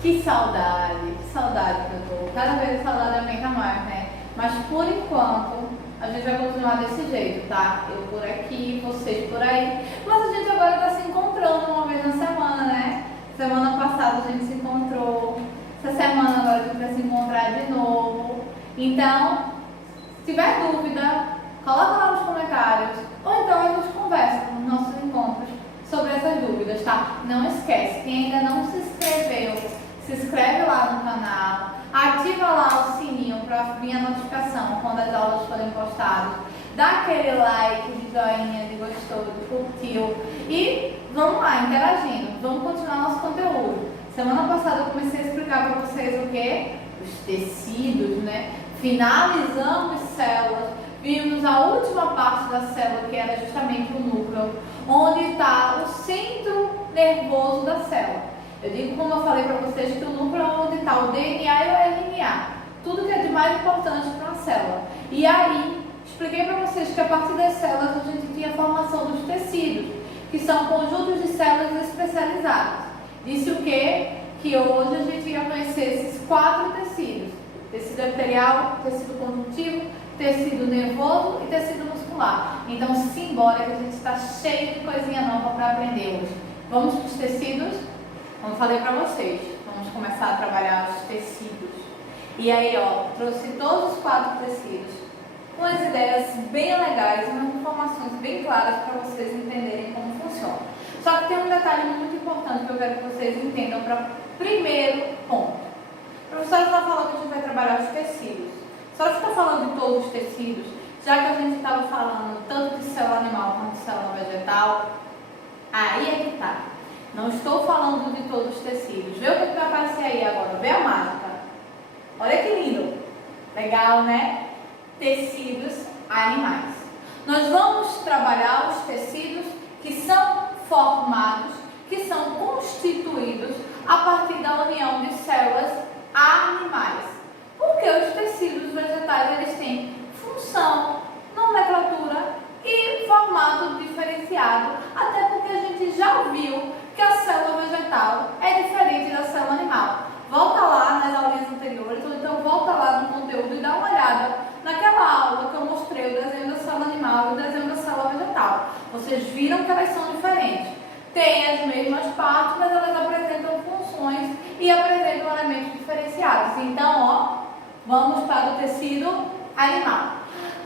Que saudade que eu tô. Cada vez a saudade aumenta mais, né? Mas por enquanto, a gente vai continuar desse jeito, tá? Eu por aqui, vocês por aí. Mas a gente agora tá se encontrando uma vez na semana, né? Semana passada a gente se encontrou. Essa semana agora a gente vai se encontrar de novo. Então, se tiver dúvida, coloca lá nos comentários. Ou então a gente conversa nos nossos encontros sobre essas dúvidas, tá? Não esquece, quem ainda não se inscreveu, se inscreve lá no canal, ativa lá o sininho para vir a notificação quando as aulas forem postadas, dá aquele like, de joinha, de gostou, de curtiu e vamos lá, interagindo, vamos continuar nosso conteúdo. Semana passada eu comecei a explicar para vocês o que? Os tecidos, né? Finalizamos células, vimos a última parte da célula, que era justamente o núcleo, onde está o centro nervoso da célula. Eu digo, como eu falei para vocês, que o núcleo é onde está o DNA e o RNA, tudo que é de mais importante para uma célula. E aí, expliquei para vocês que a partir das células a gente tinha a formação dos tecidos, que são conjuntos de células especializadas. Disse o quê? Que hoje a gente ia conhecer esses 4 tecidos: tecido epitelial, tecido conjuntivo, tecido nervoso e tecido muscular. Então, simbora que a gente está cheio de coisinha nova para aprender hoje. Vamos para os tecidos? Como falei para vocês, vamos começar a trabalhar os tecidos. E aí, ó, trouxe todos os 4 tecidos, com as ideias bem legais e umas informações bem claras para vocês entenderem como funciona. Só que tem um detalhe muito importante que eu quero que vocês entendam para primeiro ponto. A professora está falando que a gente vai trabalhar os tecidos. Se ela está falando de todos os tecidos, já que a gente estava falando tanto de célula animal quanto de célula vegetal, aí é que tá. Não estou falando de todos os tecidos. Vê o que vai aparecer aí agora. Vê a mágica. Olha que lindo. Legal, né? Tecidos animais. Nós vamos trabalhar os tecidos que são formados, que são constituídos a partir da união de células animais. Porque os tecidos vegetais eles têm função, nomenclatura e formato diferenciado, até porque a gente já viu que a célula vegetal é diferente da célula animal. Volta lá nas aulinhas anteriores, ou então volta lá no conteúdo e dá uma olhada naquela aula que eu mostrei o desenho da célula animal e o desenho da célula vegetal. Vocês viram que elas são diferentes. Têm as mesmas partes, mas elas apresentam funções e apresentam elementos diferenciados. Então, ó, vamos para o tecido animal.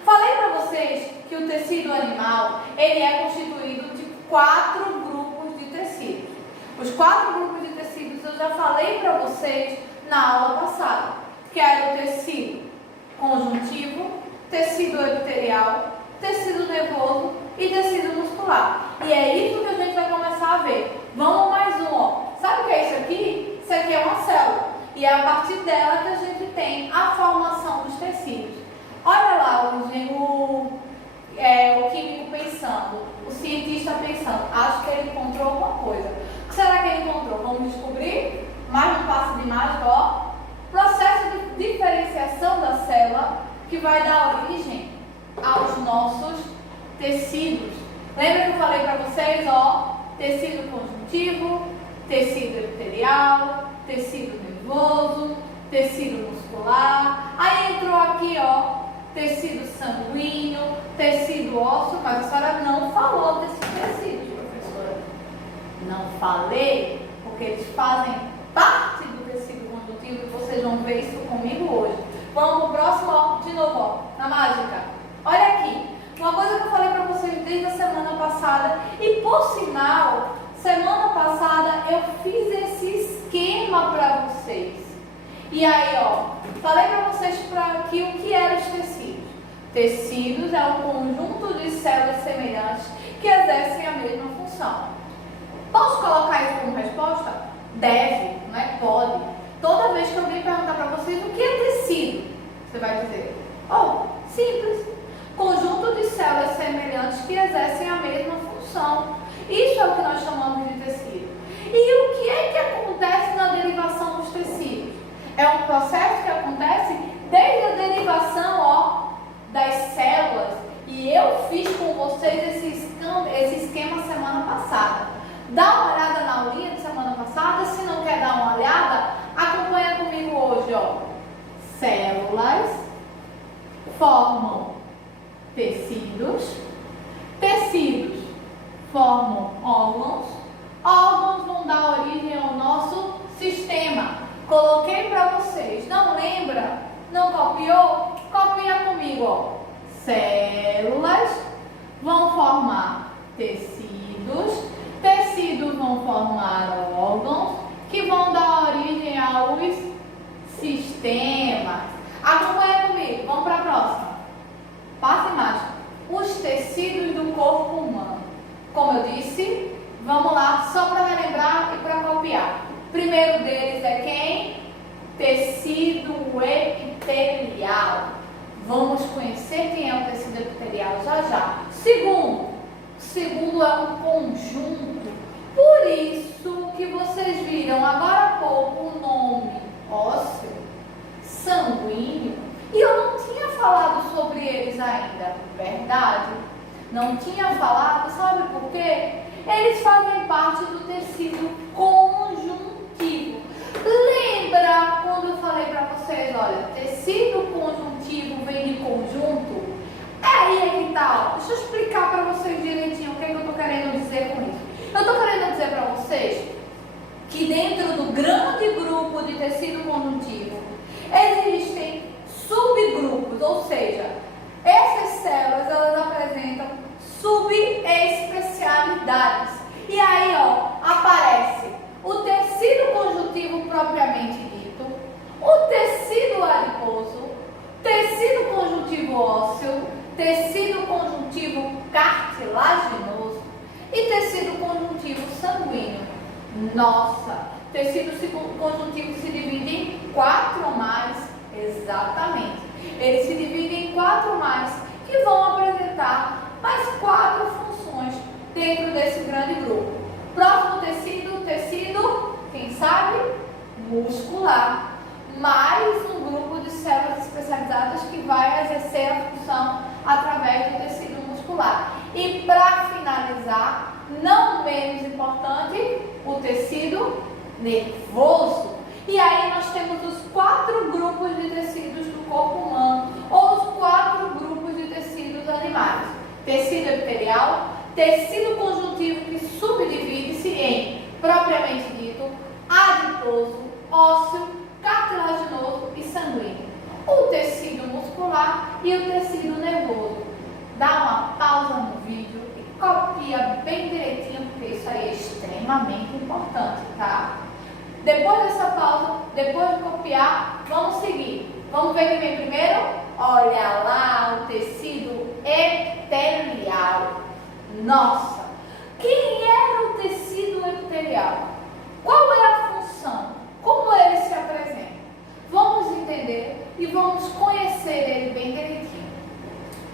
Falei para vocês que o tecido animal ele é constituído de 4 grupos de tecidos. Os 4 grupos de tecidos eu já falei para vocês na aula passada, que era o tecido conjuntivo, tecido epitelial, tecido nervoso e tecido muscular. E é isso que a gente vai começar a ver. Vamos mais um, ó. Sabe o que é isso aqui? Isso aqui é uma célula. E é a partir dela que a gente tem a formação dos tecidos. Olha lá o químico pensando, o cientista pensando. Acho que ele encontrou alguma coisa. O que será que ele encontrou? Vamos descobrir? Mais um passo de mágica, ó. Processo de diferenciação da célula que vai dar origem aos nossos tecidos. Lembra que eu falei para vocês, ó? Tecido conjuntivo, tecido epitelial, tecido nervoso, tecido muscular. Aí entrou aqui, ó, tecido sanguíneo, tecido ósseo, mas a senhora não falou desses tecidos, professora. Não falei, porque eles fazem parte do tecido conjuntivo e vocês vão ver isso comigo hoje. Vamos pro próximo, ó, de novo, ó, na mágica. Olha aqui, uma coisa que eu falei para vocês desde a semana passada, e por sinal, semana passada eu fiz esse esquema para vocês. E aí, ó, falei para vocês aqui o que eram os tecidos. Tecidos é um conjunto de células semelhantes que exercem a mesma função. Posso colocar isso como resposta? Deve, não é pode. Toda vez que alguém perguntar para vocês o que é tecido, você vai dizer, oh, simples. Conjunto de células semelhantes que exercem a mesma função. Isso é o que nós chamamos de tecido. E o que é que acontece na derivação dos tecidos? É um processo que acontece desde a derivação, ó, das células. E eu fiz com vocês esse esquema semana passada. Dá uma olhada na aulinha de semana passada. Se não quer dar uma olhada, células formam tecidos, tecidos formam órgãos, órgãos vão dar origem ao nosso sistema. Coloquei para vocês. Não lembra? Não copiou? Copia comigo, ó. Células vão formar tecidos, tecidos vão formar órgãos, que vão dar origem aos sistemas. Acompanha comigo, vamos para a próxima. Passa a imagem. Os tecidos do corpo humano. Como eu disse, vamos lá, só para relembrar e para copiar. O primeiro deles é quem? Tecido epitelial. Vamos conhecer quem é o tecido epitelial já já. Segundo é um conjunto. Por isso que vocês viram agora há pouco o nome ósseo, sanguíneo, e eu não tinha falado sobre eles ainda, verdade? Não tinha falado, sabe por quê? Eles fazem parte do tecido conjuntivo. Lembra quando eu falei para vocês, olha, tecido conjuntivo vem de conjunto? Aí é que tal? Deixa eu explicar para vocês direitinho o que eu estou querendo dizer com isso. Eu estou querendo dizer para vocês que dentro do grande grupo de tecido conjuntivo existem subgrupos, ou seja, essas células elas apresentam subespecialidades. E aí, ó, aparece o tecido conjuntivo propriamente dito, o tecido adiposo, tecido conjuntivo ósseo, tecido conjuntivo cartilaginoso e tecido conjuntivo sanguíneo. Nossa, tecido conjuntivo se divide em 4 ou mais, exatamente. Ele se divide em 4 ou mais, que vão apresentar mais 4 funções dentro desse grande grupo. Próximo tecido, quem sabe? Muscular. Mais um grupo de células especializadas que vai exercer a função através do tecido muscular. E para finalizar, não menos importante, o tecido nervoso. E aí nós temos os 4 grupos de tecidos do corpo humano, ou os 4 grupos de tecidos animais. Tecido epitelial, tecido conjuntivo que subdivide-se em, propriamente dito, adiposo, ósseo, cartilaginoso e sanguíneo. O tecido muscular e o tecido nervoso. Dá uma pausa no vídeo e copia bem direitinho, porque isso aí é extremamente importante, tá? Depois dessa pausa, depois de copiar, vamos seguir. Vamos ver quem vem primeiro? Olha lá o tecido epitelial. Nossa, quem era o tecido epitelial? Qual é a função? Como ele se apresenta? Vamos entender e vamos conhecer ele bem direitinho.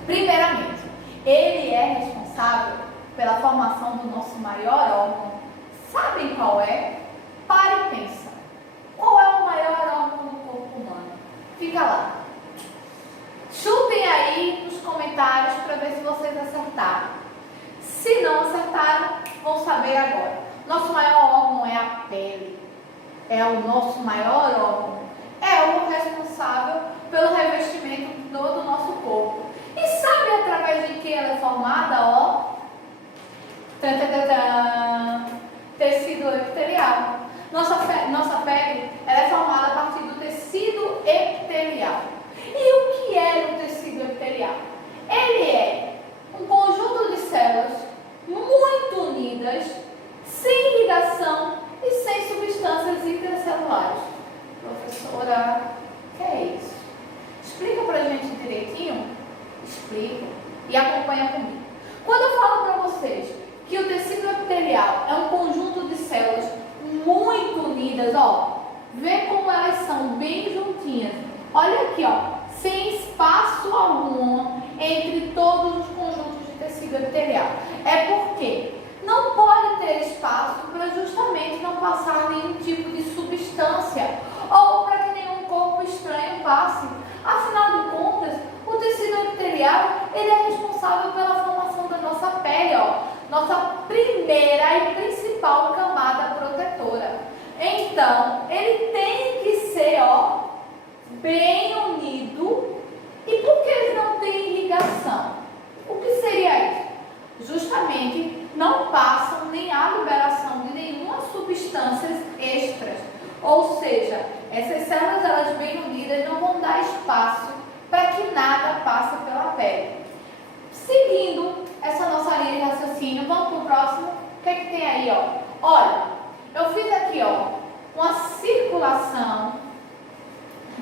Primeiramente, ele é responsável pela formação do nosso maior órgão. Sabem qual é? Pare e pensa. Qual é o maior órgão do corpo humano? Fica lá. Chutem aí nos comentários para ver se vocês acertaram. Se não acertaram, vão saber agora. Nosso maior órgão é a pele. É o nosso maior órgão. É o responsável pelo revestimento do nosso corpo. E sabe através de que ela é formada? Ó, tecido epitelial. Nossa pele ela é formada a partir do tecido epitelial. E o que é o tecido epitelial? Ele é um conjunto de células muito unidas, sem ligação e sem substâncias intracelulares. Professora, o que é isso? Explica pra gente direitinho? Explica e acompanha comigo. Quando eu falo para vocês que o tecido epitelial é um conjunto de células muito unidas, ó, vê como elas são bem juntinhas. Olha aqui, ó, sem espaço algum entre todos os conjuntos de tecido epitelial. É porque não pode ter espaço para justamente não passar nenhum tipo de substância ou para que nenhum corpo estranho passe. Afinal de contas, o tecido epitelial ele é responsável pela formação da nossa pele, ó, nossa primeira e principal camada protetora. Então, ele tem que ser, ó, bem unido. E por que ele não tem irrigação? O que seria isso? Justamente não passam nem a liberação de nenhuma substâncias extras. Ou seja, essas células elas bem unidas não vão dar espaço para que nada passe pela pele. Seguindo essa nossa linha de raciocínio, vamos para o próximo. O que é que tem aí, ó? Olha, eu fiz aqui, ó, uma circulação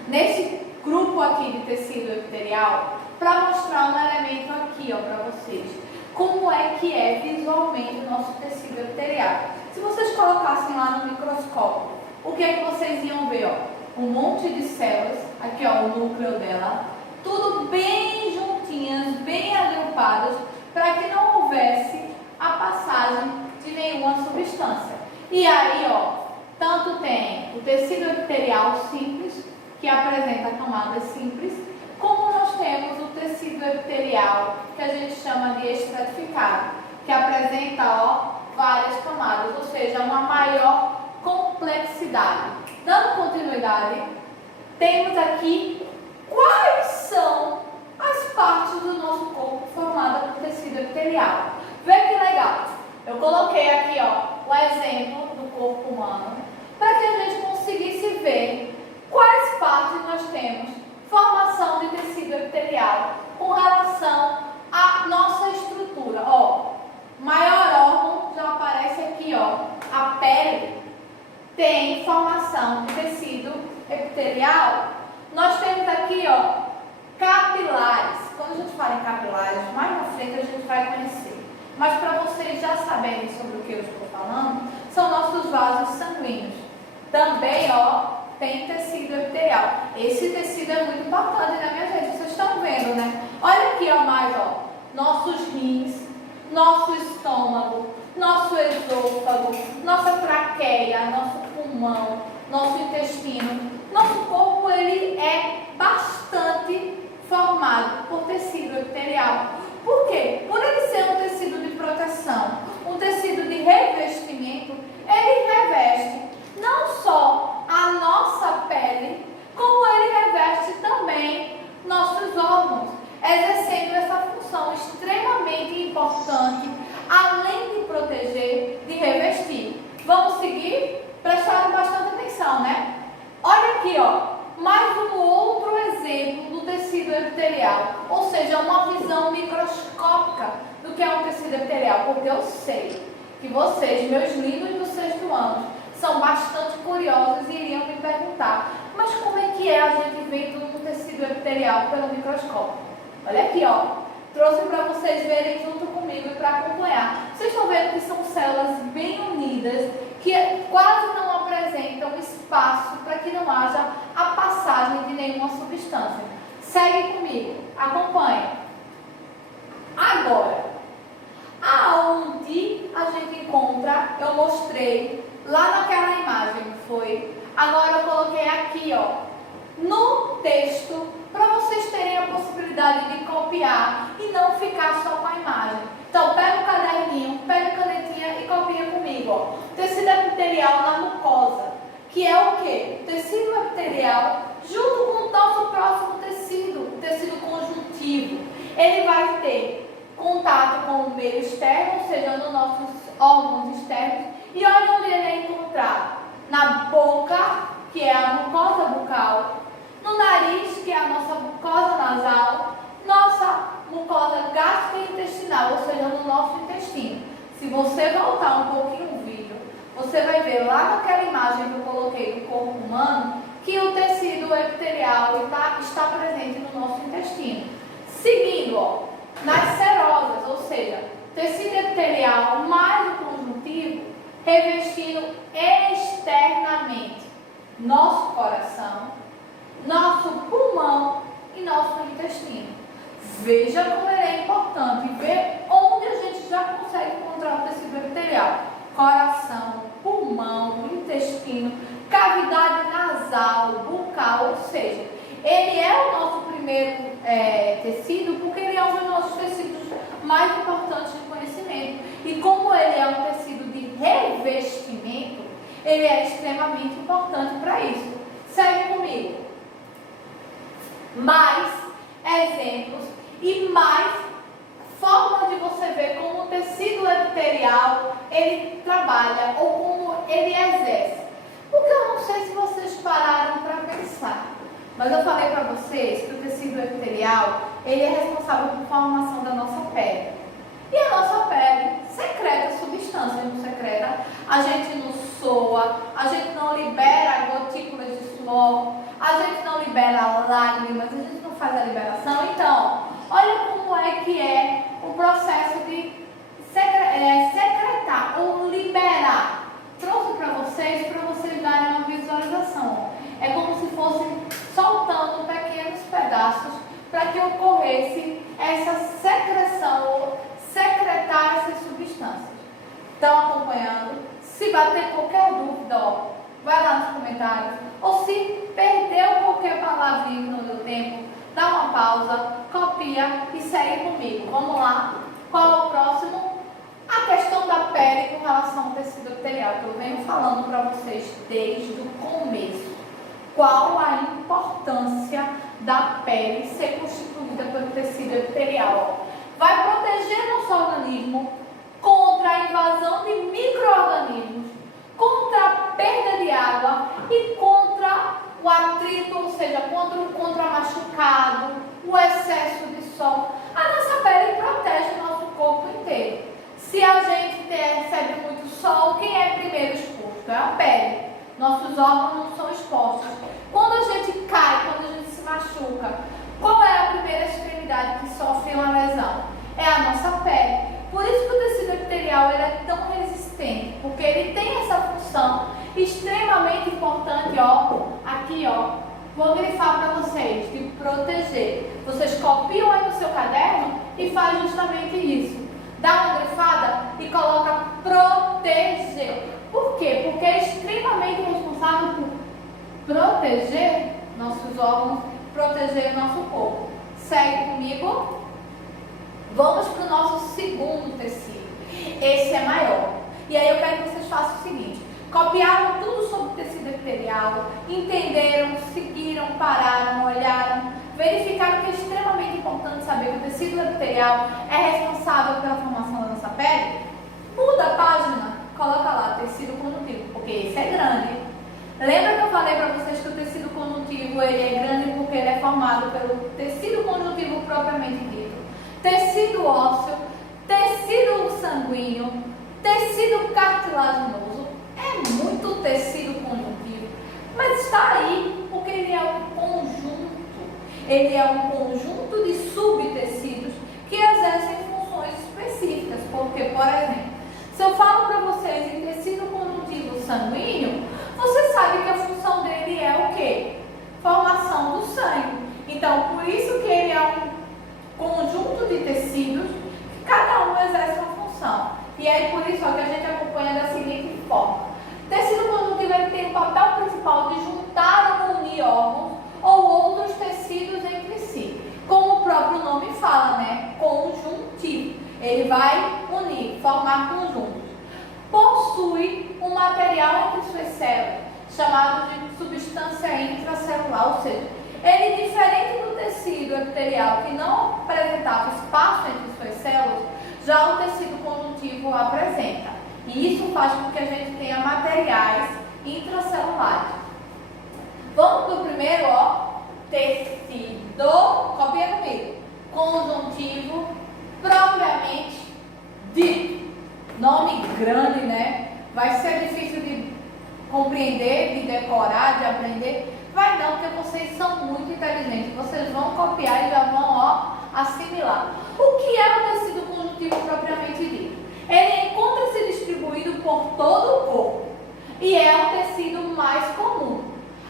nesse grupo aqui de tecido epitelial para mostrar um elemento aqui, ó, para vocês. Como é que é visualmente o nosso tecido epitelial. Se vocês colocassem lá no microscópio, o que é que vocês iam ver, ó? Um monte de células, aqui, ó, o núcleo dela, tudo bem juntinhas, bem agrupadas, para que não houvesse a passagem de nenhuma substância. E aí, ó, tanto tem o tecido epitelial simples, que apresenta camadas simples, como nós temos o tecido epitelial, que a gente chama de estratificado, que apresenta, ó, várias camadas, ou seja, uma maior complexidade. Dando continuidade, temos aqui quais são as partes do nosso corpo formadas por tecido epitelial. Vê que legal! Eu coloquei aqui, ó, o exemplo do corpo humano, para que a gente conseguisse ver quais partes nós temos formação de tecido epitelial com relação à nossa estrutura. Ó, maior órgão já aparece aqui, ó, a pele tem formação de tecido epitelial. Nós temos aqui, ó, capilares. Quando a gente fala em capilares, mais na frente a gente vai conhecer. Mas para vocês já saberem sobre o que eu estou falando, são nossos vasos sanguíneos. Também, ó, tem tecido epitelial. Esse tecido é muito importante, né, minha gente? Vocês estão vendo, né? Olha aqui, ó, mais, ó, nossos rins, nosso estômago, nosso esôfago, nossa traqueia, nosso pulmão, nosso intestino. Nosso corpo, ele é bastante formado por tecido epitelial. Por quê? Por ele ser um tecido de proteção, um tecido de revestimento, ele reveste não só a nossa pele, como ele reveste também nossos órgãos, exercendo essa função extremamente importante, além de proteger, de revestir. Vamos seguir? Prestaram bastante atenção, né? Olha aqui, ó, mais um outro exemplo do tecido epitelial, ou seja, uma visão microscópica do que é um tecido epitelial, porque eu sei que vocês, meus lindos do sexto ano, são bastante curiosos e iriam me perguntar, mas como é que é a gente vendo um tecido epitelial pelo microscópio? Olha aqui, ó, trouxe para vocês verem junto comigo e para acompanhar. Vocês estão vendo que são células bem unidas, que quase não apresentam espaço para que não haja a passagem de nenhuma substância. Segue comigo, acompanhe. Agora, aonde a gente encontra, eu mostrei lá naquela imagem, foi? Agora eu coloquei aqui, ó, no texto, para vocês terem a possibilidade de copiar e não ficar só com a imagem. Então, pega o caderninho, pega a canetinha e copia comigo, ó. Tecido epitelial na mucosa, que é o quê? Tecido epitelial junto com o nosso próximo tecido, o tecido conjuntivo. Ele vai ter contato com o meio externo, ou seja, nos nossos órgãos externos. E olha onde ele é encontrado. Na boca, que é a mucosa bucal. No nariz, que é a nossa mucosa nasal. Nossa mucosa gastrointestinal, ou seja, no nosso intestino. Se você voltar um pouquinho o vídeo, você vai ver lá naquela imagem que eu coloquei do corpo humano, que o tecido epitelial está presente no nosso intestino. Seguindo, ó, nas serosas, ou seja, tecido epitelial mais o conjuntivo, revestindo externamente nosso coração, nosso pulmão e nosso intestino. Veja como ele é importante, ver onde a gente já consegue encontrar o tecido epitelial. Coração, pulmão, intestino, cavidade nasal, bucal, ou seja, ele é o nosso primeiro tecido porque ele é um dos nossos tecidos mais importantes de conhecimento. E como ele é um tecido de revestimento, ele é extremamente importante para isso. Segue comigo. mais exemplos e mais formas de você ver como o tecido epitelial ele trabalha ou como ele exerce. Porque eu não sei se vocês pararam para pensar, mas eu falei para vocês que o tecido epitelial ele é responsável por formação da nossa pele. E a nossa pele secreta substâncias, não secreta, a gente não soa, a gente não libera gotículas de suor, a gente não libera lágrimas, a gente não faz a liberação. Então, olha como é que é o processo de secretar ou liberar. Trouxe para vocês darem uma visualização. É como se fossem soltando pequenos pedaços para que ocorresse essa secreção, secretar essas substâncias. Estão acompanhando? Se bater qualquer dúvida, ó, vai lá nos comentários. Ou se perdeu qualquer palavrinha no meu tempo, dá uma pausa, copia e segue comigo. Vamos lá. Qual é o próximo? A questão da pele com relação ao tecido epitelial, que eu venho falando para vocês desde o começo. Qual a importância da pele ser constituída pelo tecido epitelial? Vai proteger nosso organismo contra a invasão de micro-organismos, contra a perda de água e contra o atrito, ou seja, contra machucado, o excesso de sol. A nossa pele protege o nosso corpo inteiro. Se a gente recebe muito sol, quem é primeiro exposto? É a pele. Nossos órgãos não são expostos. Quando a gente cai, quando a gente se machuca, qual é a primeira extremidade que sofre uma lesão? É a nossa pele. Por isso que o tecido epitelial ele é tão resistente, porque ele tem essa função extremamente importante, ó, aqui, ó. Vou grifar para vocês, de proteger. Vocês copiam aí no seu caderno e faz justamente isso. Dá uma grifada e coloca proteger. Por quê? Porque é extremamente responsável por proteger nossos órgãos, proteger o nosso corpo. Segue comigo? Vamos para o nosso segundo tecido. Esse é maior. E aí eu quero que vocês façam o seguinte. Copiaram tudo sobre o tecido epitelial, entenderam, seguiram, pararam, olharam, verificaram que é extremamente importante saber que o tecido epitelial é responsável pela formação da nossa pele. Muda a página, coloca lá tecido conjuntivo, porque esse é grande. Lembra que eu falei para vocês que o tecido conjuntivo ele é grande porque ele é formado pelo tecido conjuntivo propriamente dito, tecido ósseo, tecido sanguíneo, tecido cartilaginoso. É muito tecido conjuntivo, mas está aí porque ele é um conjunto. Ele é um conjunto de subtecidos que exercem funções específicas. Porque, por exemplo, se eu falo para vocês em tecido conjuntivo sanguíneo, você sabe que a função dele é o quê? Formação do sangue. Então, por isso que ele é um conjunto de tecidos que cada um exerce uma função. E aí, por isso, ó, que a gente acompanha da seguinte forma. O tecido conjuntivo ele tem o papel principal de juntar ou unir órgãos ou outros tecidos entre si. Como o próprio nome fala, né? Conjuntivo. Ele vai unir, formar conjuntos. Possui um material entre suas células, chamado de substância intracelular, ou seja, ele, diferente do tecido epitelial, que não apresentava espaço entre suas células, já o tecido conjuntivo apresenta. E isso faz com que a gente tenha materiais intracelulares. Vamos para o primeiro, ó. Tecido, copia comigo. Conjuntivo propriamente dito. Nome grande, né? Vai ser difícil de compreender, de decorar, de aprender. Vai não, porque vocês são muito inteligentes. Vocês vão copiar e já vão, ó, assimilar. O que é o tecido conjuntivo propriamente dito? Ele encontra-se distribuído por todo o corpo e é o tecido mais comum,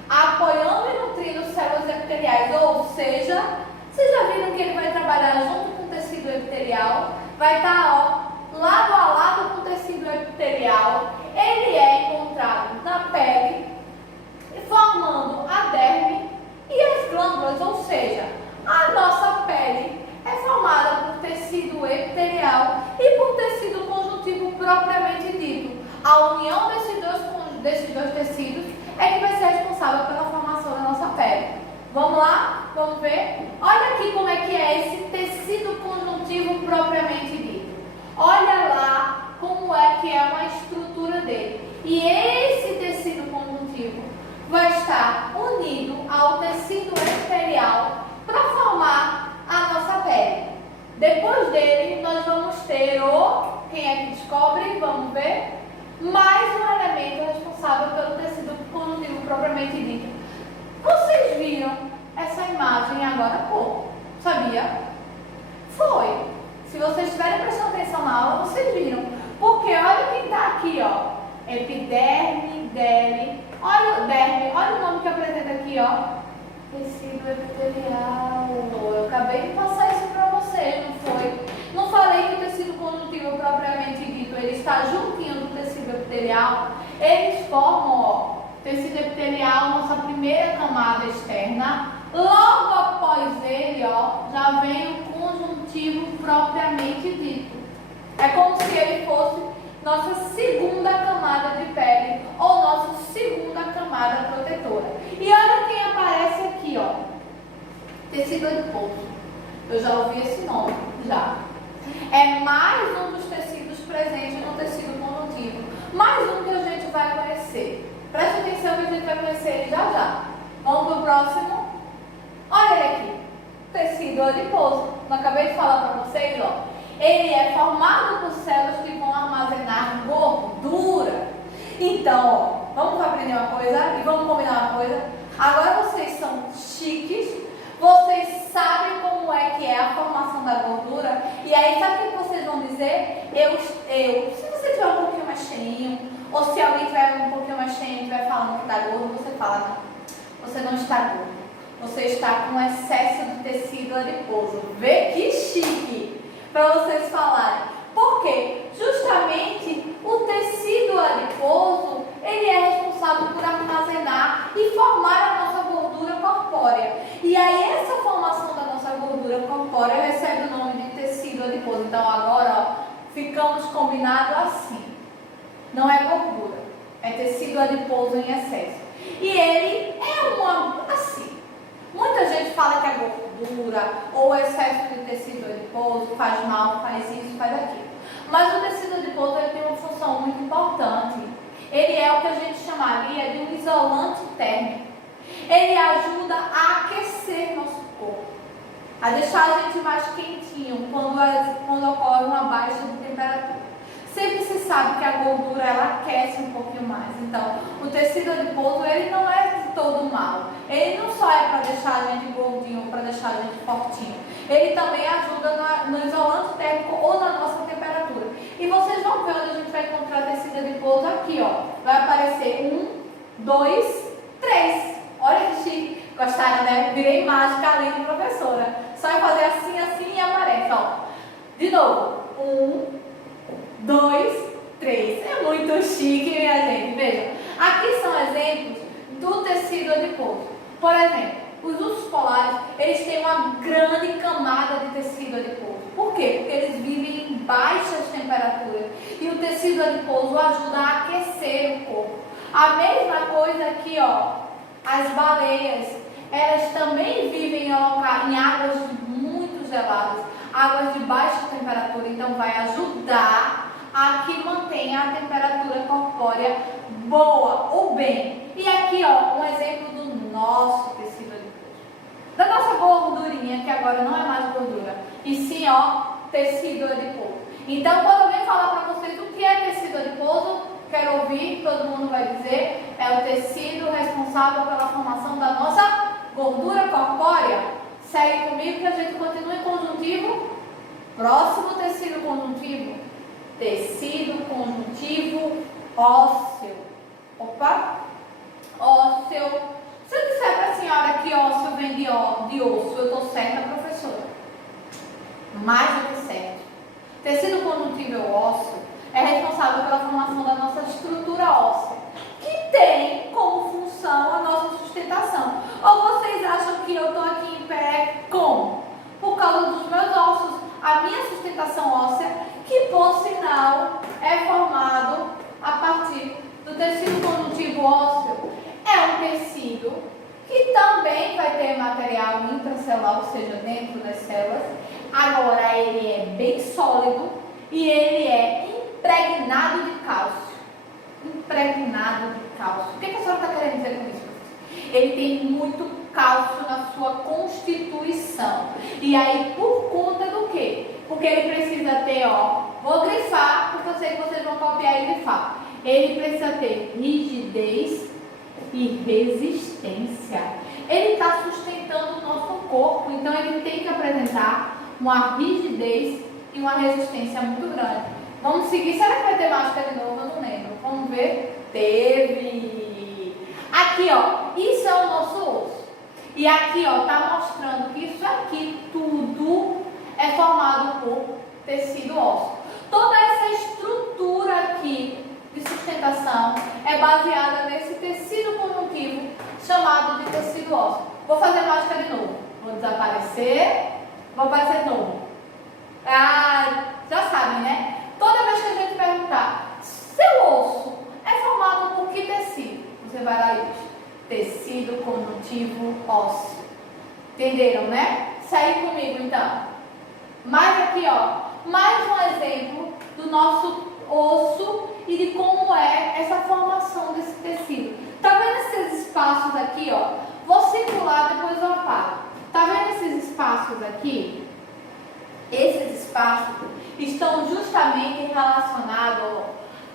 apoiando e nutrindo células epiteliais. Ou seja, vocês já viram que ele vai trabalhar junto com o tecido epitelial, vai estar, ó, lado a lado com o tecido epitelial. Ele é encontrado na pele, formando a derme e as glândulas, ou seja, a nossa pele é formada por tecido epitelial e por tecido conjuntivo propriamente dito. A união desses dois tecidos é que vai ser responsável pela formação da nossa pele. Vamos lá? Vamos ver? Olha aqui como é que é esse tecido conjuntivo propriamente dito. Olha lá como é que é uma estrutura dele. E esse tecido conjuntivo vai estar unido ao tecido epitelial para formar a nossa pele. Depois dele, nós vamos ter quem é que descobre? Vamos ver? Mais um elemento responsável pelo tecido conjuntivo propriamente dito. Vocês viram essa imagem agora há pouco, sabia? Foi. Se vocês estiverem prestando atenção na aula, vocês viram. Porque olha quem está aqui, ó. Epiderme, derme. Olha o derme, olha o nome que apresenta aqui, ó. Tecido epitelial. Eu acabei de passar isso para vocês, não foi? Não falei que o tecido conjuntivo propriamente dito, ele está juntinho do tecido epitelial. Eles formam, ó, tecido epitelial, nossa primeira camada externa. Logo após ele, ó, já vem o conjuntivo propriamente dito. É como se ele fosse nossa segunda camada de pele ou nossa segunda camada protetora. E olha quem aparece aqui, ó. Tecido adiposo. Eu já ouvi esse nome, já. É mais um dos tecidos presentes no tecido conjuntivo. Mais um que a gente vai conhecer. Preste atenção que a gente vai conhecer ele já já. Vamos para o próximo. Olha ele aqui. Tecido adiposo. Eu acabei de falar para vocês, ó. Ele é formado por células que vão armazenar gordura. Então, ó, vamos aprender uma coisa e vamos combinar uma coisa. Agora vocês são chiques, vocês sabem como é que é a formação da gordura. E aí, sabe o que vocês vão dizer? Se você tiver um pouquinho mais cheinho, ou se alguém tiver um pouquinho mais cheinho e estiver falando que está gordo, você fala, não, você não está gordo. Você está com excesso de tecido adiposo. Vê que chique! Para vocês falarem. Por quê? Justamente o tecido adiposo, ele é responsável por armazenar e formar a nossa gordura corpórea. E aí essa formação da nossa gordura corpórea recebe o nome de tecido adiposo. Então agora, ó, ficamos combinados assim. Não é gordura, é tecido adiposo em excesso. E ele é assim. Muita gente fala que a gordura ou o excesso de tecido adiposo faz mal, faz isso, faz aquilo. Mas o tecido adiposo ele tem uma função muito importante. Ele é o que a gente chamaria de um isolante térmico. Ele ajuda a aquecer nosso corpo, a deixar a gente mais quentinho quando ocorre uma baixa de temperatura. Sempre se sabe que a gordura ela aquece um pouquinho mais. Então, o tecido adiposo ele não é de todo mal. Ele não só é para deixar a gente gordinho ou para deixar a gente fortinho. Ele também ajuda no isolante térmico ou na nossa temperatura. E vocês vão ver onde a gente vai encontrar tecido adiposo aqui, ó. Vai aparecer 1, 2, 3. Olha que chique. Gostaram, né? Virei mágica além de professora. Só é fazer assim, assim e aparece, ó. De novo. 1, 2, 3. É muito chique, minha gente. Vejam. Aqui são exemplos do tecido adiposo. Por exemplo, os ursos polares, eles têm uma grande camada de tecido adiposo. Por quê? Porque eles vivem em baixas temperaturas. E o tecido adiposo ajuda a aquecer o corpo. A mesma coisa aqui, ó. As baleias, elas também vivem em águas muito geladas. Águas de baixa temperatura. Então, vai ajudar a que mantenha a temperatura corpórea boa ou bem. E aqui, ó, um exemplo do nosso tecido adiposo. Da nossa gordurinha, que agora não é mais gordura, e sim, ó, tecido adiposo. Então, quando alguém falar para vocês o que é tecido adiposo, quero ouvir, todo mundo vai dizer, é o tecido responsável pela formação da nossa gordura corpórea. Segue comigo que a gente continua em conjuntivo. Próximo tecido conjuntivo, tecido conjuntivo ósseo. Opa! Ósseo. Se eu disser para a senhora que ósseo vem de osso, eu estou certa, professora? Mais do que certo. Tecido conjuntivo ósseo é responsável pela formação da nossa estrutura óssea, que tem como função a nossa sustentação. Ou vocês acham que eu estou aqui em pé como? Por causa dos meus ossos, a minha sustentação óssea, que por sinal é formado a partir do tecido conjuntivo material intracelular, ou seja, dentro das células. Agora ele é bem sólido e ele é impregnado de cálcio. Impregnado de cálcio. O que a senhora está querendo dizer com isso? Ele tem muito cálcio na sua constituição. E aí, por conta do quê? Porque ele precisa ter, vou grifar, porque eu sei que vocês vão copiar e grifar. Ele precisa ter rigidez e resistência. Ele está sustentando o nosso corpo, então ele tem que apresentar uma rigidez e uma resistência muito grande. Vamos seguir. Será que vai ter mágica de novo? Eu não lembro. Vamos ver. Teve. Aqui, isso é o nosso osso. E aqui, tá mostrando que isso aqui tudo é formado por tecido ósseo. Toda essa estrutura aqui de sustentação é baseada nesse tecido conjuntivo chamado de tecido ósseo. Vou fazer mágica de novo. Vou desaparecer. Vou aparecer de novo. Já sabem, né? Toda vez que a gente perguntar, seu osso é formado por que tecido? Você vai lá e diz, tecido conjuntivo ósseo. Entenderam, né? Segue comigo, então. Mais aqui, mais um exemplo do nosso osso e de como é essa formação desse tecido. Tá vendo esses espaços aqui, Vou circular, depois eu apago. Tá vendo esses espaços aqui? Esses espaços estão justamente relacionados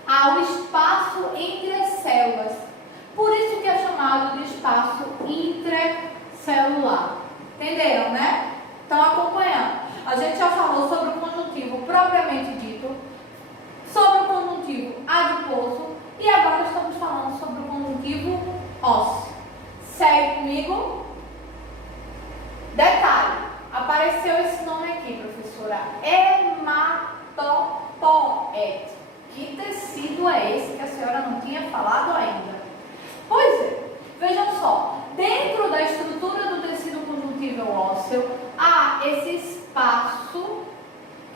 ao espaço entre as células. Por isso que é chamado de espaço intracelular. Entenderam, né? Estão acompanhando. A gente já falou sobre o conjuntivo propriamente dito, sobre o conjuntivo adiposo e agora estamos falando sobre o conjuntivo ósseo. Segue comigo? Detalhe, apareceu esse nome aqui, professora, hematopoético. Que tecido é esse que a senhora não tinha falado ainda? Pois é, vejam só, dentro da estrutura do tecido conjuntivo ósseo, há esse espaço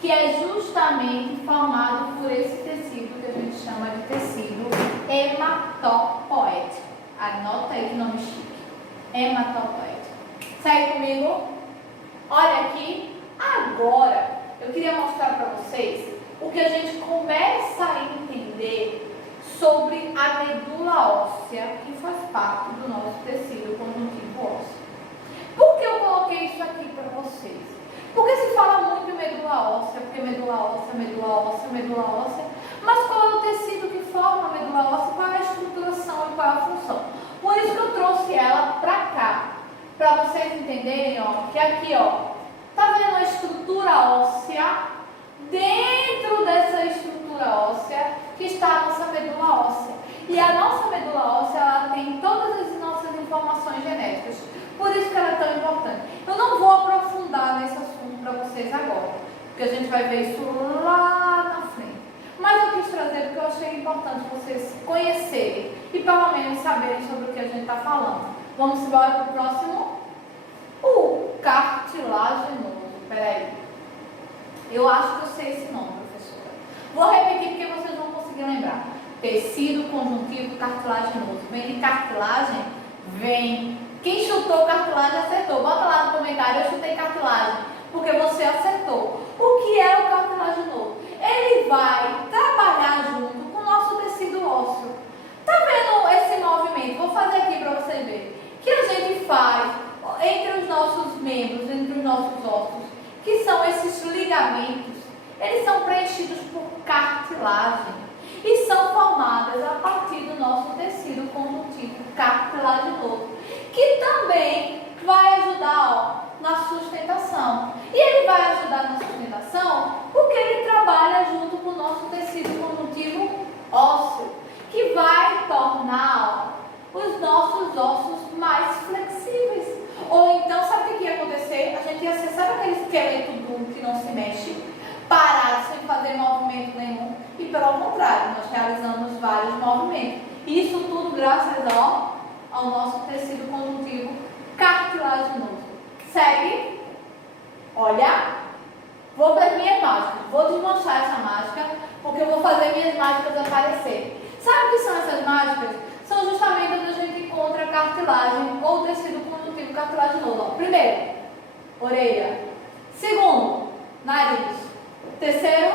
que é justamente formado por esse tecido que a gente chama de tecido hematopoético. Anota aí que nome chique. Hematopoético. Segue comigo? Olha aqui. Agora, eu queria mostrar para vocês o que a gente começa a entender sobre a medula óssea, que faz parte do nosso tecido conjuntivo ósseo. Por que eu coloquei isso aqui para vocês? Porque se fala muito em medula óssea, porque medula óssea, medula óssea, medula óssea, mas qual é o tecido que forma a medula óssea, qual é a estruturação e qual é a função? Por isso que eu trouxe ela para cá, para vocês entenderem, que aqui, tá vendo a estrutura óssea? Dentro dessa estrutura óssea que está a nossa medula óssea. E a nossa medula óssea, ela tem todas as nossas informações genéticas. Por isso que ela é tão importante. Eu não vou aprofundar nesse assunto para vocês agora, porque a gente vai ver isso lá na frente. Mas eu quis trazer porque eu achei importante vocês conhecerem e pelo menos saberem sobre o que a gente está falando. Vamos embora para o próximo? O cartilaginoso. Peraí. Eu acho que eu sei esse nome, professora. Vou repetir porque vocês vão conseguir lembrar. Tecido conjuntivo cartilaginoso. Vem de cartilagem? Vem. Quem chutou cartilagem acertou. Bota lá no comentário, eu chutei cartilagem, porque você acertou. O que é o cartilaginoso? Ele vai trabalhar junto com o nosso tecido ósseo. Tá vendo esse movimento? Vou fazer aqui para você ver. Que a gente faz entre os nossos membros, entre os nossos ossos, que são esses ligamentos. Eles são preenchidos por cartilagem e são formadas a partir do nosso tecido conjuntivo cartilaginoso, que também vai ajudar na sustentação. E ele vai ajudar na sustentação porque ele trabalha junto com o nosso tecido conjuntivo ósseo, que vai tornar os nossos ossos mais flexíveis. Ou então, sabe o que ia acontecer? A gente ia ser, sabe aquele esqueleto duro que não se mexe, parado, sem fazer movimento nenhum? E pelo contrário, nós realizamos vários movimentos. Isso tudo graças ao nosso tecido conjuntivo cartilaginoso. Segue. Olha. Vou para as minhas mágicas. Vou desmanchar essa mágica, porque eu vou fazer minhas mágicas aparecerem. Sabe o que são essas mágicas? São justamente onde a gente encontra a cartilagem ou tecido conjuntivo cartilaginoso. Primeiro, orelha. Segundo, nariz. Terceiro,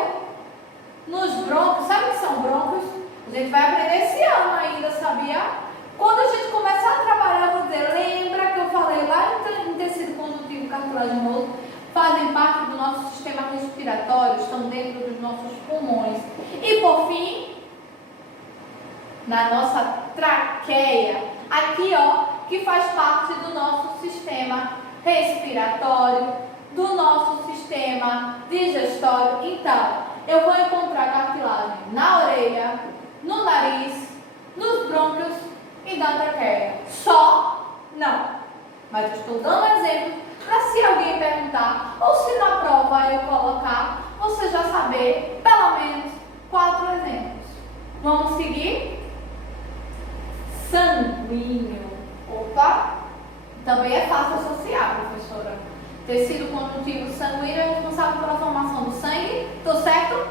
nos brônquios. Sabe o que são brônquios? A gente vai aprender esse ano ainda, sabia? Quando a gente começar a trabalhar, eu vou dizer, lembra que eu falei lá em tecido conjuntivo cartilaginoso, fazem parte do nosso sistema respiratório, estão dentro dos nossos pulmões. E por fim, na nossa traqueia, aqui ó, que faz parte do nosso sistema respiratório, do nosso sistema digestório. Então, eu vou encontrar cartilagem na orelha, no nariz, nos brônquios e na traqueia. Só não. Mas eu estou dando um exemplo para se alguém perguntar, ou se na prova eu colocar, você já saber pelo menos 4 exemplos. Vamos seguir? Sanguíneo. Opa! Também é fácil associar, professora. Tecido conjuntivo sanguíneo é responsável pela formação do sangue. Tô certo?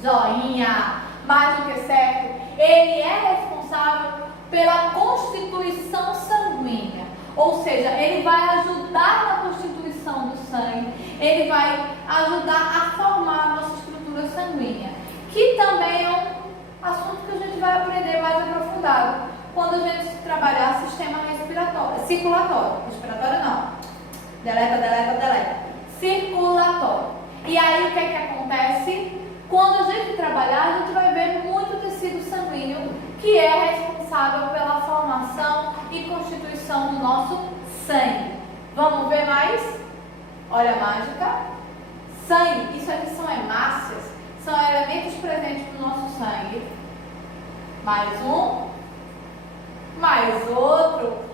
Joinha! Mais do que certo. Ele é responsável pela constituição sanguínea. Ou seja, ele vai ajudar na constituição do sangue. Ele vai ajudar a formar a nossa estrutura sanguínea. Que também é um assunto que a gente vai aprender mais aprofundado quando a gente trabalhar sistema respiratório, circulatório. Respiratório não. Deleta. Circulatório. E aí o que é que acontece? Quando a gente trabalhar, a gente vai ver muito tecido sanguíneo que é responsável pela formação e constituição do nosso sangue. Vamos ver mais? Olha a mágica. Sangue, isso aqui são hemácias, são elementos presentes no nosso sangue. Mais um. Mais outro.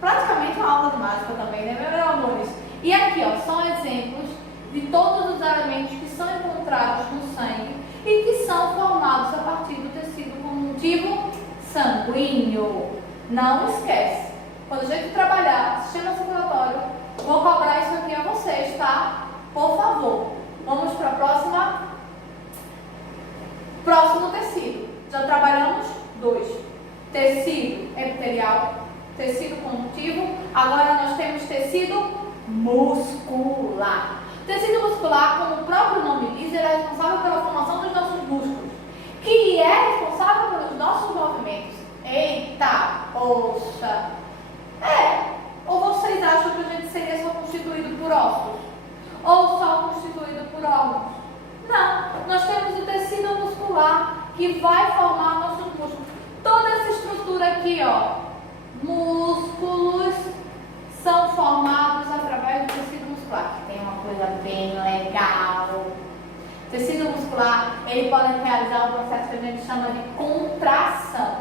Praticamente uma aula de mágica também, né, meus amores? E aqui, ó, são exemplos de todos os elementos que são encontrados no sangue e que são formados a partir do tecido conjuntivo sanguíneo. Não esquece, quando a gente trabalhar sistema circulatório, vou cobrar isso aqui a vocês, tá? Por favor. Vamos para a próximo tecido. Já trabalhamos 2. Tecido epitelial, tecido conjuntivo. Agora nós temos tecido muscular. Tecido muscular, como o próprio nome diz, ele é responsável pela formação dos nossos músculos, que é responsável pelos nossos movimentos. Eita, poxa! Ou vocês acham que a gente seria só constituído por ossos? Ou só constituído por órgãos? Não, nós temos o tecido muscular que vai formar nossos músculos. Toda essa estrutura aqui, ó, músculos são formados através do tecido muscular, que tem uma coisa bem legal. O tecido muscular, ele pode realizar um processo que a gente chama de contração.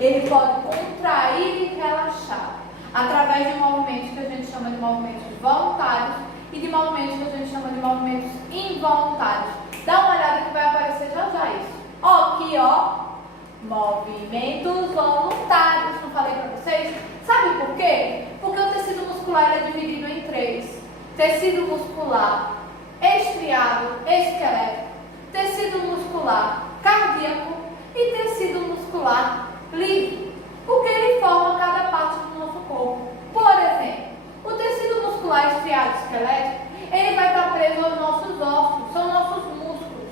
Ele pode contrair e relaxar através de movimentos que a gente chama de movimentos voluntários e de movimentos que a gente chama de movimentos involuntários. Dá uma olhada que vai aparecer já isso. Ó, aqui, ó. Movimentos voluntários, não falei para vocês? Sabe por quê? Porque o tecido muscular é dividido em 3. Tecido muscular estriado, esquelético, tecido muscular cardíaco e tecido muscular livre. Porque ele forma cada parte do nosso corpo. Por exemplo, o tecido muscular estriado, esquelético, ele vai estar preso aos nossos ossos, são nossos músculos,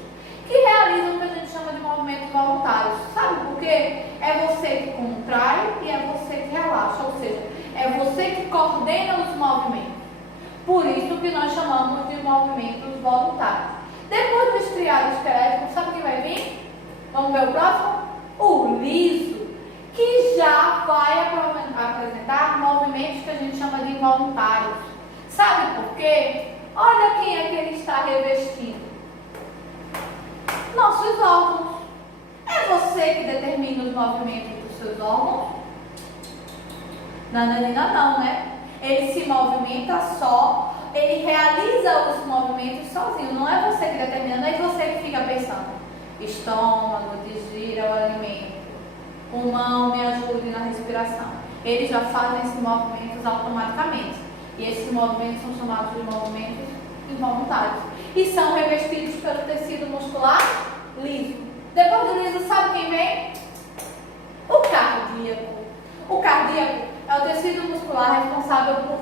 que realizam o que a gente chama de movimentos voluntários. Sabe por quê? É você que contrai e é você que relaxa, ou seja, é você que coordena os movimentos. Por isso que nós chamamos de movimentos voluntários. Depois do estriado esquelético, sabe o que vai vir? Vamos ver o próximo? O liso, que já vai apresentar movimentos que a gente chama de involuntários. Sabe por quê? Olha quem é que ele está revestindo. Nossos órgãos. É você que determina os movimentos dos seus órgãos? Nananina não, né? Ele se movimenta só, ele realiza os movimentos sozinho. Não é você que determina, não é você que fica pensando. Estômago, digira o alimento. Pulmão, me ajude na respiração. Eles já fazem esses movimentos automaticamente. E esses movimentos são chamados de movimentos involuntários. E são revestidos pelo tecido muscular liso. Depois do liso, sabe quem vem? O cardíaco. O cardíaco é o tecido muscular responsável por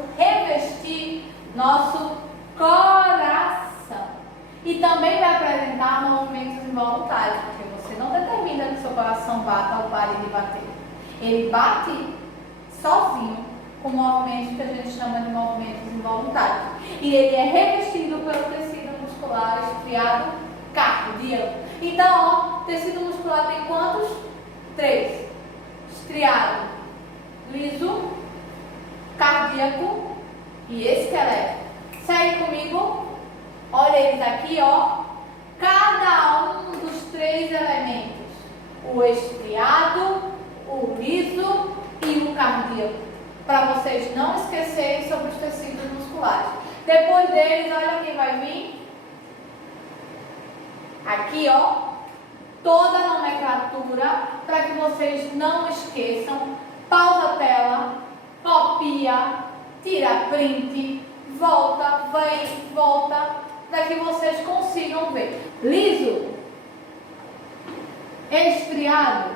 nosso coração. E também vai apresentar movimentos involuntários, porque você não determina que seu coração bata ou pare de bater. Ele bate sozinho com movimentos que a gente chama de movimentos involuntários. E ele é revestido pelo tecido muscular estriado cardíaco. Então, ó, tecido muscular tem quantos? 3. Estriado, liso, cardíaco e esquelético. Segue comigo. Olha eles aqui, ó. Cada um dos 3 elementos. O estriado, o liso e o cardíaco. Para vocês não esquecerem sobre os tecidos musculares. Depois deles, olha quem vai vir. Aqui, ó. Toda a nomenclatura para que vocês não esqueçam. Pausa a tela, copia, tira print, volta, vem, volta, para que vocês consigam ver. Liso, estriado,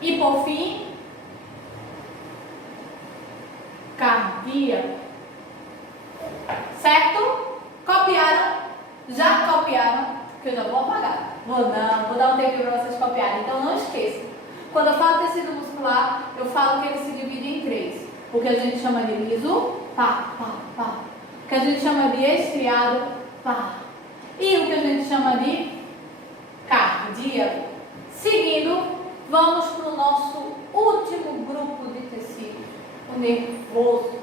e por fim, cardíaco. Certo? Copiaram? Já copiaram? Que eu já vou apagar. Vou dar um tempo para vocês copiarem. Então não esqueçam. Quando eu falo tecido muscular, eu falo que ele se divide em 3. O que a gente chama de liso, pá, pá, pá. O que a gente chama de estriado, pá. E o que a gente chama de cardíaco. Seguindo, vamos para o nosso último grupo de tecidos, o nervoso,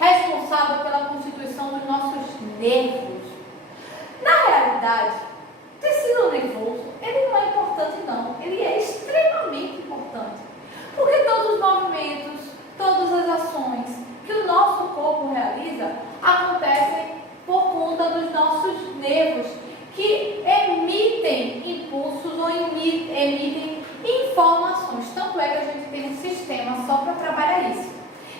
responsável pela constituição dos nossos nervos. Na realidade, o tecido nervoso, ele não é importante não, ele é extremamente importante, porque todos os movimentos, todas as ações que o nosso corpo realiza, acontecem por conta dos nossos nervos, que emitem impulsos ou emitem informações. Tanto é que a gente tem um sistema só para trabalhar isso,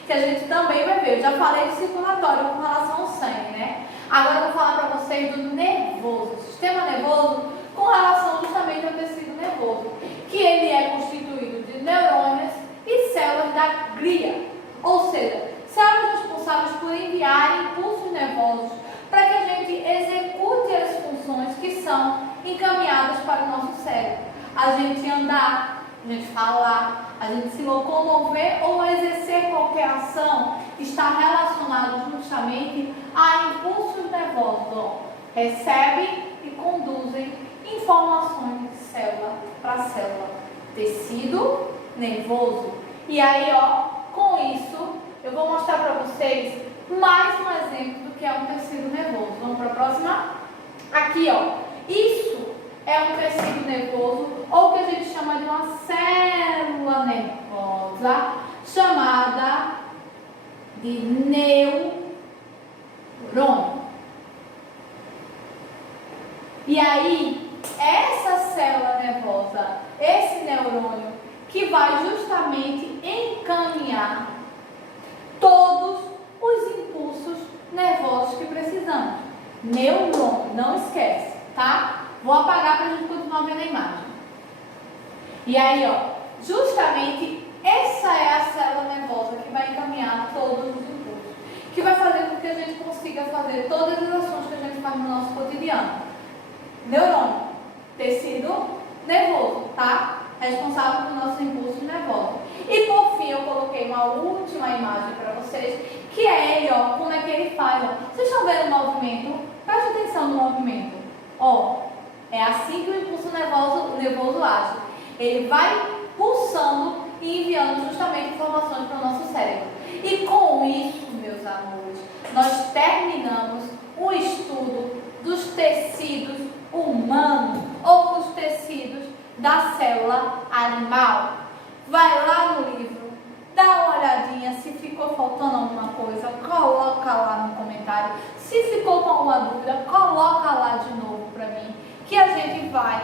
que a gente também vai ver. Eu já falei do circulatório com relação ao sangue, né? Agora eu vou falar para vocês do nervoso, o sistema nervoso com relação justamente ao tecido nervoso, que ele é constituído de neurônios e células da glia, ou seja, células responsáveis por enviar impulsos nervosos para que a gente execute as funções que são encaminhadas para o nosso cérebro. A gente andar, a gente falar, a gente se locomover ou exercer qualquer ação está relacionado justamente a impulsos nervosos. Ó. Recebem e conduzem informações de célula para célula. Tecido nervoso. E aí, ó, com isso, eu vou mostrar para vocês mais um exemplo do que é um tecido nervoso. Vamos para a próxima? Aqui, ó. Isso é um tecido nervoso, ou que a gente chama de uma célula nervosa, chamada de neurônio. E aí, essa célula nervosa, esse neurônio, que vai justamente encaminhar todos os impulsos nervosos que precisamos. Neurônio, não esquece, tá? Vou apagar para a gente continuar vendo a imagem. E aí, ó, justamente essa é a célula nervosa que vai encaminhar todos os impulsos, que vai fazer com que a gente consiga fazer todas as ações que a gente faz no nosso cotidiano. Neurônio, tecido nervoso, tá? Responsável pelos nossos impulsos nervosos. E por fim, eu coloquei uma última imagem para vocês, que é ele, ó, como é que ele faz, ó. Vocês estão vendo o movimento? Preste atenção no movimento. Ó, é assim que o impulso nervoso age. Ele vai pulsando e enviando justamente informações para o nosso cérebro. E com isso, meus amores, nós terminamos o estudo dos tecidos humanos ou dos tecidos da célula animal. Vai lá no livro, dá uma olhadinha, se ficou faltando alguma coisa, coloca lá no comentário. Se ficou com alguma dúvida, coloca lá de novo para mim, que a gente vai,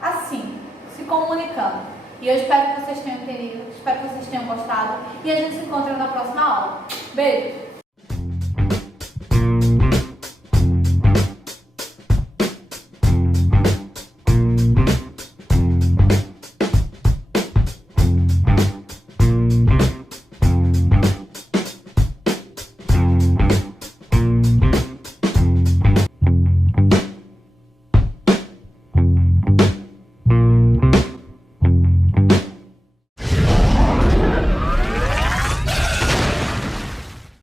assim, se comunicando. E eu espero que vocês tenham entendido, espero que vocês tenham gostado, e a gente se encontra na próxima aula. Beijo!